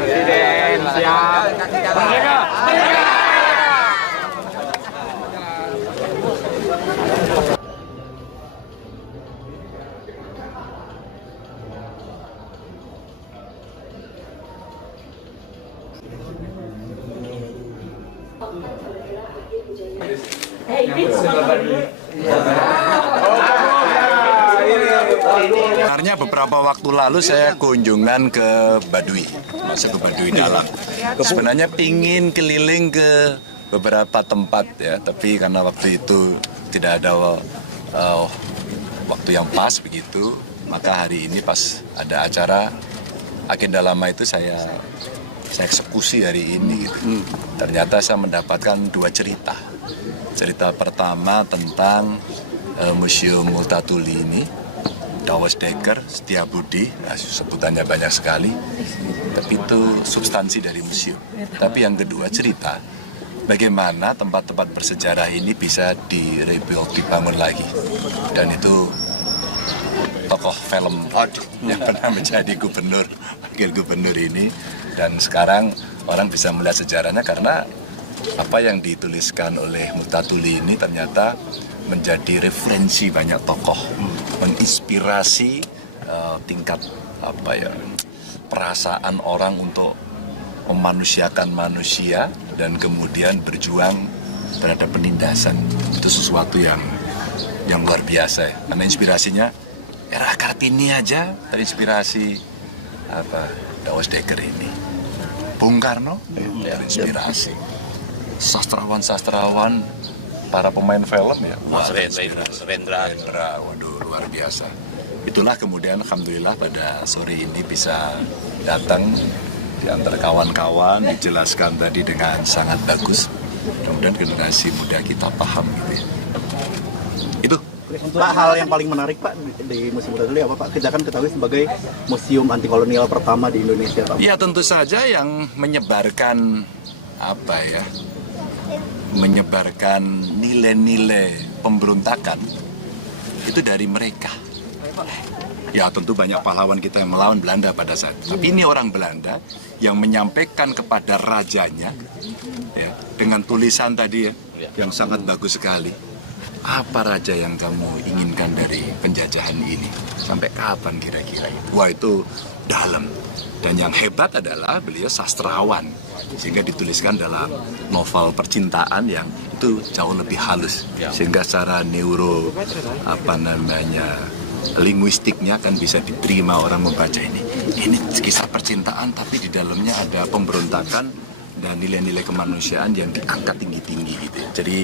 Presiden siap. Merdeka! Merdeka! Sebenarnya beberapa waktu lalu saya kunjungan ke Baduy, masuk ke Baduy Dalam. Sebenarnya pingin keliling ke beberapa tempat ya, tapi karena waktu itu tidak ada waktu yang pas begitu, maka hari ini pas ada acara agenda lama itu saya eksekusi hari ini. Gitu. Ternyata saya mendapatkan dua cerita. Cerita pertama tentang Museum Multatuli ini, Douwe Dekker, Setiabudi, nah, sebutannya banyak sekali, tapi itu substansi dari museum. Tapi yang kedua cerita, bagaimana tempat-tempat bersejarah ini bisa direbuild, dibangun lagi. Dan itu tokoh film yang pernah menjadi gubernur, wakil gubernur ini, dan sekarang orang bisa melihat sejarahnya karena apa yang dituliskan oleh Multatuli ini ternyata menjadi referensi banyak tokoh, menginspirasi tingkat perasaan orang untuk memanusiakan manusia dan kemudian berjuang terhadap penindasan. Itu sesuatu yang luar biasa ya. Karena inspirasinya era Kartini aja terinspirasi Douwe Dekker ini. Bung Karno terinspirasi. Sastrawan-sastrawan, para pemain film ya. Surendra, waduh luar biasa. Itulah kemudian alhamdulillah pada sore ini bisa datang di antara kawan-kawan, dijelaskan tadi dengan sangat bagus. Kemudian generasi muda kita paham gitu ya. Itu. Pak, hal yang paling menarik Pak di Museum Multatuli apa Pak? Kita kan ketahui sebagai museum anti kolonial pertama di Indonesia Pak. Ya tentu saja yang menyebarkan menyebarkan nilai-nilai pemberontakan itu dari mereka. Ya tentu banyak pahlawan kita yang melawan Belanda pada saat itu. Tapi ini orang Belanda yang menyampaikan kepada rajanya ya, dengan tulisan tadi ya, yang sangat bagus sekali. Apa raja yang kamu inginkan dari penjajahan ini? Sampai kapan kira-kira itu? Wah itu dalam. Dan yang hebat adalah beliau sastrawan. Sehingga dituliskan dalam novel percintaan yang itu jauh lebih halus. Sehingga secara linguistiknya kan bisa diterima orang membaca ini. Ini kisah percintaan tapi di dalamnya ada pemberontakan dan nilai-nilai kemanusiaan yang diangkat tinggi-tinggi gitu. Jadi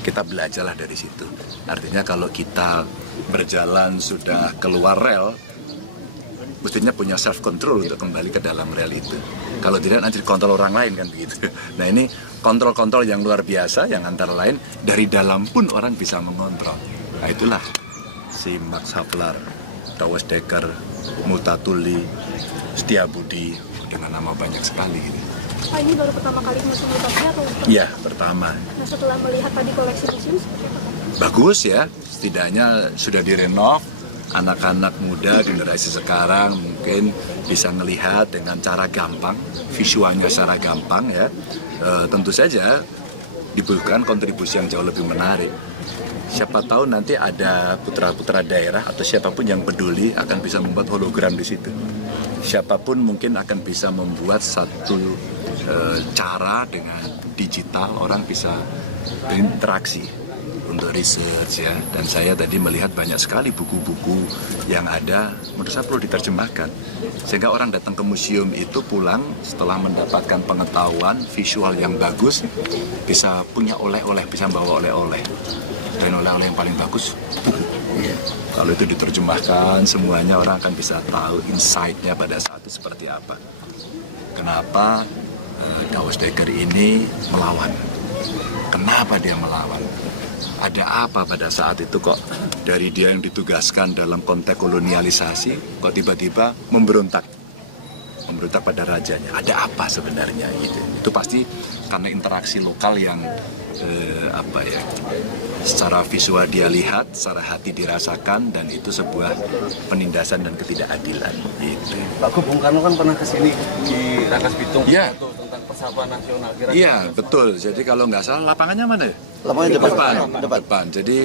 kita belajarlah dari situ. Artinya kalau kita berjalan sudah keluar rel, mestinya punya self control untuk kembali ke dalam rel itu. Kalau tidak nanti kontrol orang lain kan begitu. Nah ini kontrol-kontrol yang luar biasa yang antara lain dari dalam pun orang bisa mengontrol. Nah itulah si Max Havelaar, Douwe Dekker, Multatuli, Setiabudi dengan nama banyak sekali gitu. Pak, ini baru pertama kali Museum Multatuli atau? Iya, pertama. Nah, setelah melihat tadi koleksi museum seperti apa? Bagus ya, setidaknya sudah direnov. Anak-anak muda generasi sekarang mungkin bisa melihat dengan cara gampang, visualnya secara gampang ya. Tentu saja dibutuhkan kontribusi yang jauh lebih menarik. Siapa tahu nanti ada putra-putra daerah atau siapapun yang peduli akan bisa membuat hologram di situ. Siapapun mungkin akan bisa membuat satu cara dengan digital, orang bisa berinteraksi untuk research ya. Dan saya tadi melihat banyak sekali buku-buku yang ada, menurut saya perlu diterjemahkan. Sehingga orang datang ke museum itu pulang setelah mendapatkan pengetahuan visual yang bagus, bisa punya oleh-oleh, bisa bawa oleh-oleh. Dan oleh-oleh yang paling bagus buku. Kalau itu diterjemahkan, semuanya orang akan bisa tahu insight-nya pada saat itu seperti apa. Kenapa Douwe Dekker ini melawan? Kenapa dia melawan? Ada apa pada saat itu kok dari dia yang ditugaskan dalam konteks kolonialisasi kok tiba-tiba memberontak pada rajanya? Ada apa sebenarnya gitu? Itu pasti karena interaksi lokal yang secara visual dia lihat, secara hati dirasakan, dan itu sebuah penindasan dan ketidakadilan. Gitu. Pak Bung Karno kan pernah kesini di Rangkas Bitung Ya. tentang persatuan nasional. Kira-kira Iya, betul. Jadi kalau nggak salah lapangannya mana ya? Lapangannya Depan. Jadi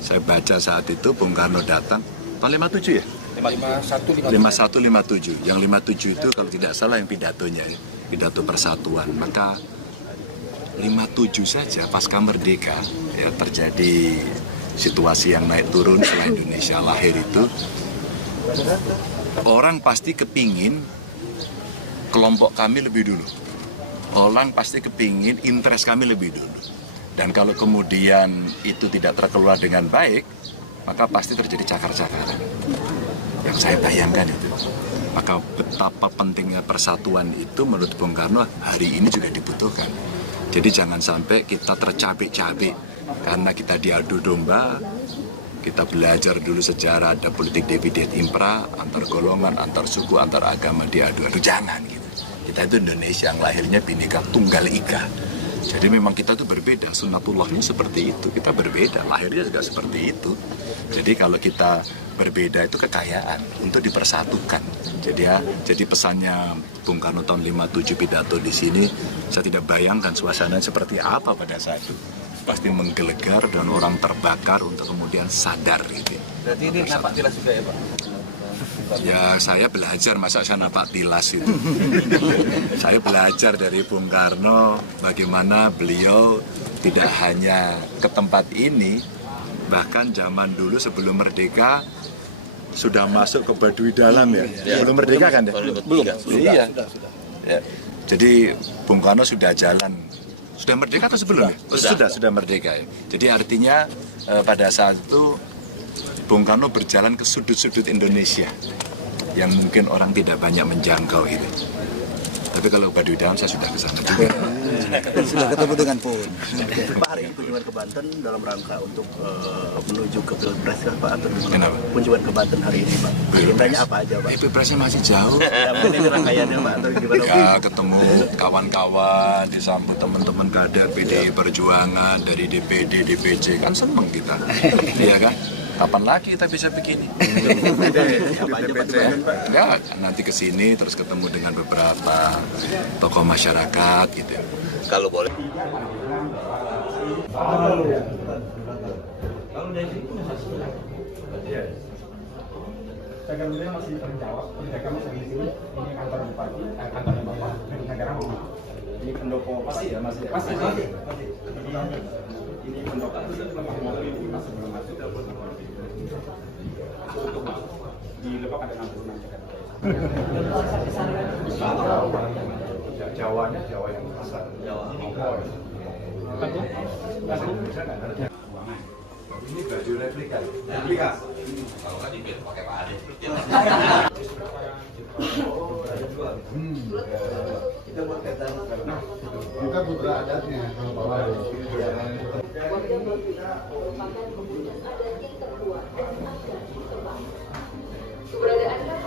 saya baca saat itu Bung Karno datang tahun 57 ya? 51-57. Yang 57 itu kalau tidak salah yang pidatonya, pidato persatuan. Maka 57 saja pasca merdeka ya terjadi situasi yang naik turun setelah Indonesia lahir itu. Orang pasti kepingin kelompok kami lebih dulu. Orang pasti kepingin interest kami lebih dulu. Dan kalau kemudian itu tidak terkelola dengan baik, maka pasti terjadi cakar-cakaran. Yang saya bayangkan itu. Maka betapa pentingnya persatuan itu menurut Bung Karno hari ini juga dibutuhkan. Jadi jangan sampai kita tercabik-cabik karena kita diadu domba. Kita belajar dulu sejarah ada politik dividen impra, antar golongan, antar suku, antar agama diadu-adu. Jangan gitu. Kita itu Indonesia yang lahirnya Bhinneka Tunggal Ika. Jadi memang kita tuh berbeda, sunnatullahnya seperti itu. Kita berbeda, lahirnya juga seperti itu. Jadi kalau kita berbeda itu kekayaan untuk dipersatukan. Jadi pesannya Bung Karno tahun 57 pidato di sini, saya tidak bayangkan suasana seperti apa pada saat itu. Pasti menggelegar dan orang terbakar untuk kemudian sadar gitu. Berarti ini napak tilas juga ya Pak? Ya saya belajar, masa saya napak tilas itu. Saya belajar dari Bung Karno bagaimana beliau tidak hanya ke tempat ini, bahkan zaman dulu sebelum merdeka sudah masuk ke Baduy Dalam ya. Belum merdeka kan ya? Belum. Iya. Ya. Jadi Bung Karno sudah jalan. Sudah merdeka atau sebelum ya? Sudah merdeka ya. Jadi artinya pada saat itu Bung Karno berjalan ke sudut-sudut Indonesia yang mungkin orang tidak banyak menjangkau itu. Tapi kalau Baduy Dalam saya sudah ke sana juga. Sudah ketemu dengan Pun. Pak, hari ini kunjungan ke Banten dalam rangka untuk menuju ke Pilpres kan Pak? Atau Kenapa? Kunjungan ke Banten hari ini Pak. Agendanya apa aja Pak? Pilpresnya masih jauh. Ya, mungkin ini rangkaiannya Pak atau gimana? Ya ketemu kawan-kawan, disambut teman-teman kader PDI Perjuangan dari DPD, DPC, kan seneng kita. Iya kan? Kapan lagi kita bisa begini? Apa aja Pak di Banten Pak? Ya nanti ke sini terus ketemu dengan beberapa tokoh masyarakat gitu. Kalau boleh. Saya kemudian masih terjawab, mereka masih di sini, ini kantor bupati, kantornya bapak, dari negara mau. Ini pendopo pasti ya masih. Ini pendopo mobil ini masih belum masuk. Untuk masuk di Lebak ada 66 tiket. Jawa yang besar. Bahasa Indonesia nggak ada. Ini baju replika. Kalau nggak dibiar pakai Pak Ade. Kita buat kaitan. Kita putra adatnya kalau Pak Ade. Keberadaan kan